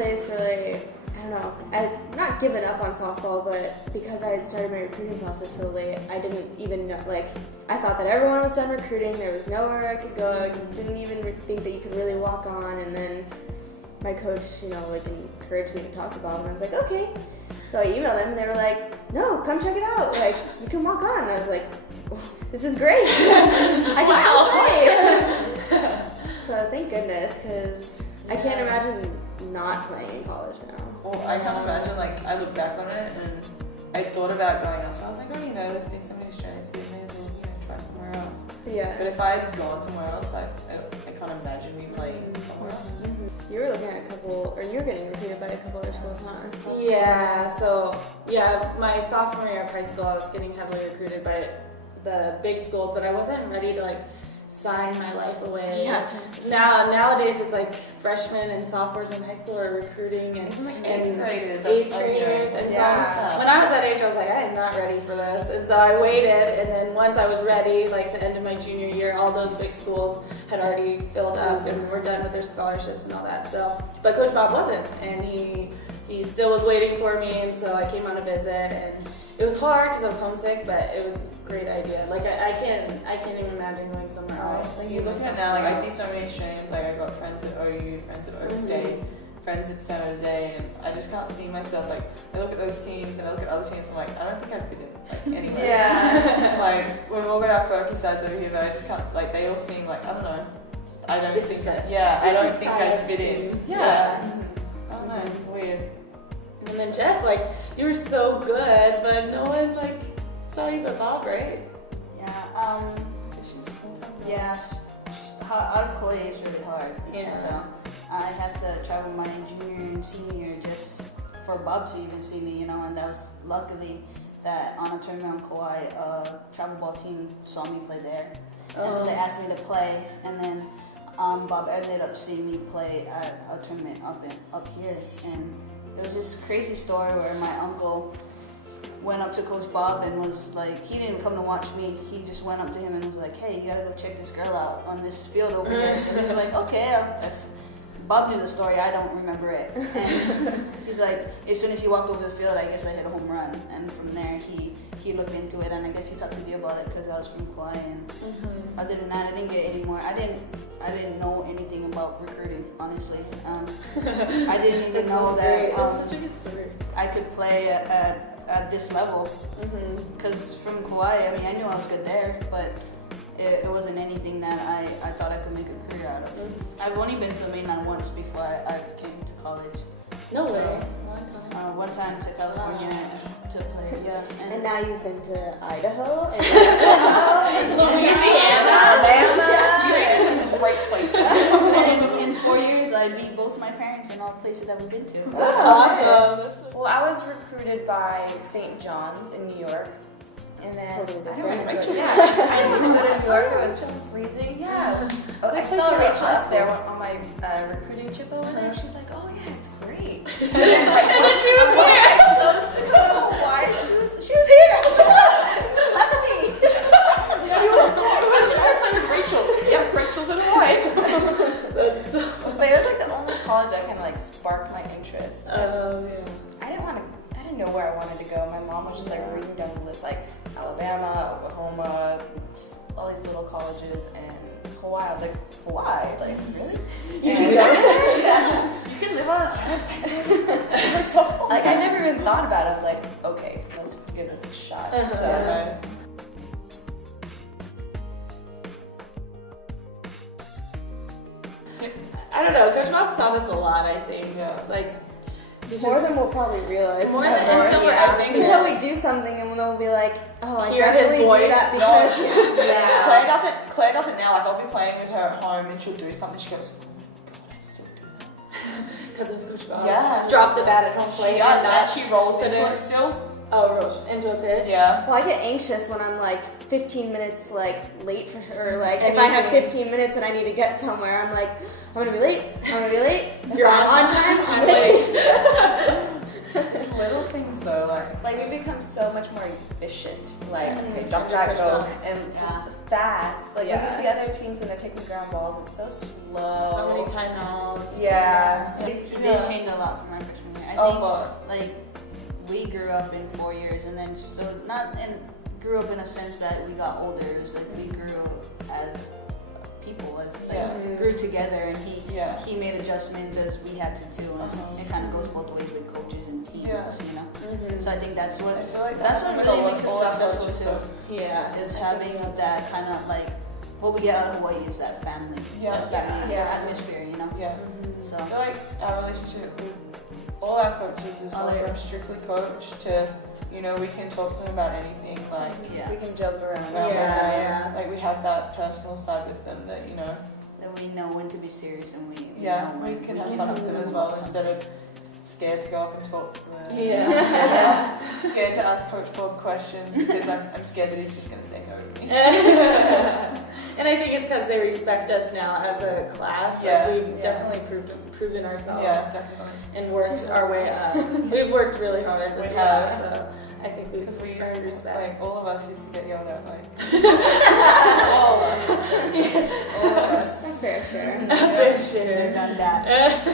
place really, I don't know, I had not given up on softball, but because I had started my recruiting process so late, I didn't even know, like, I thought that everyone was done recruiting, there was nowhere I could go, I didn't even think that you could really walk on, and then my coach, like, encouraged me to talk to Bob, and I was like, okay. So I emailed them, and they were like, no, come check it out, like, you can walk on, and I was like, this is great, I can still play. So thank goodness, because I can't imagine not playing in college now. Well, I can't imagine, like, I look back on it and I thought about going elsewhere. I was like, oh, there's been so many Australians here, may as well, try somewhere else. Yeah. But if I had gone somewhere else, I can't imagine me playing somewhere else. Mm-hmm. You were looking at you're getting recruited by a couple other schools, huh? Yeah, so, my sophomore year of high school, I was getting heavily recruited by the big schools, but I wasn't ready to, like, sign my life away. Yeah. Nowadays it's like freshmen and sophomores in high school are recruiting and eighth graders. And so when I was that age, I was like, I am not ready for this. And so I waited, and then once I was ready, like the end of my junior year, all those big schools had already filled up and were done with their scholarships and all that. So, but Coach Bob wasn't, and he still was waiting for me, and so I came on a visit, and it was hard because I was homesick, but it was a great idea. Like I can't even imagine going somewhere else. Like you looking at now, like I see so many Australians. Like I got friends at OU, friends at O State, friends at San Jose, and I just can't see myself. Like I look at those teams and I look at other teams. I'm like, I don't think I'd fit in like anywhere. Yeah. Like we've all got our quirky sides over here, but I just can't. Like they all seem like I don't know. I don't think I'd fit in. Yeah. I don't know. It's weird. And then Jess, like, you were so good, but no one, like, saw you but Bob, right? Yeah, out of Korea is really hard. Yeah. So I had to travel my junior and senior year just for Bob to even see me, and that was luckily that on a tournament on Kauai, a travel ball team saw me play there. And so they asked me to play, and then Bob ended up seeing me play at a tournament up here, and it was this crazy story where my uncle went up to Coach Bob and was like, he didn't come to watch me, he just went up to him and was like, hey, you gotta go check this girl out on this field over here. So he was like, okay, Bob knew the story, I don't remember it. And he's like, as soon as he walked over the field, I guess I hit a home run. And from there, he looked into it, and I guess he talked to you about it because I was from Kauai. And other than that, I didn't get any more. I didn't know anything about recruiting, honestly. I didn't even know that That's such a good story. I could play at this level. Because from Kauai, I mean, I knew I was good there, but it wasn't anything that I thought I could make a career out of. I've only been to the mainland once before I came to college. No way. One time to California to play, yeah. And now you've been to Idaho and Louisiana, You made some great places. And in 4 years, I beat both my parents in all places that we've been to. That's awesome. Well, I was recruited by St. John's in New York. And then I didn't want to go. Yeah, I didn't go to New York. It was freezing. Yeah. I saw Rachel up there on my recruiting trip over there. She's like, "Oh yeah, it's great." And then she was here. I noticed to go to Hawaii. She was here. Left me. I played with Rachel. Yep, Rachel's in Hawaii. That's so. But it was like the only college that kind of like sparked my interest. Yeah. I didn't know where I wanted to go. My mom was just like reading down the list, like Alabama, Oklahoma, all these little colleges, and Hawaii. I was like, Hawaii? Like, really? You can live on an island. Like, I never even thought about it. I was like, okay, let's give this a shot. So, I don't know. Coach Bob taught us a lot, I think. Yeah. Like, more than we'll probably realize. More than until we do something and they'll be like, oh, I Hear his definitely voice. do that because Claire doesn't now. Like I'll be playing with her at home and she'll do something. She goes, God, I still do that. because of Coach Bob. Yeah. Drop the bat at home plate. She does, and and she rolls into it. it still. Oh, rolls into a pitch. Yeah. Well, I get anxious when I'm like 15 minutes like late or like if And I have 15 minutes and I need to get somewhere, I'm like, I'm gonna be late. If You're I'm on time. I'm late. It's little things though, like we become so much much more efficient. Like, Yes. okay, drop that, go, and Yeah. just fast. Like, when Yeah. you see other teams and they're taking ground balls, it's so slow. So many timeouts. Yeah. He did change a lot from our freshman year. I A think lot. like we grew up in 4 years, and then so not in grew up in a sense that we got older. It was like we grew as people, as like Yeah. grew together, and Yeah. he made adjustments as we had to too, and Uh-huh. it kind of goes both ways with coaches and teams, Yeah. you know. Mm-hmm. So I think that's what I feel like that's what really makes us successful too. Yeah. Is having that kind of like what we get out of Hawaii is that family, Yeah. that family Yeah. atmosphere, you know. Yeah. So I feel like our relationship with all our coaches is Oh, gone yeah. from strictly coach to, you know, we can talk to them about anything. Like, yeah, We can joke around. about them. Yeah. Like we have that personal side with them that, you know, that we know when to be serious, and we yeah, know we when can have fun with them as well instead of scared to go up and talk to them. Yeah. Scared to ask Coach Bob questions because I'm scared that he's just going to say no to me. And I think it's because they respect us now as a class. Yeah. Like we've Yeah. definitely proven ourselves Yes, definitely. and worked our way up. We've worked really hard this We year, have. so I think we've Because we used earned to, respect. like, all of us used to get yelled at, like, all of us. all of us. Fair share. For sure. They're done that.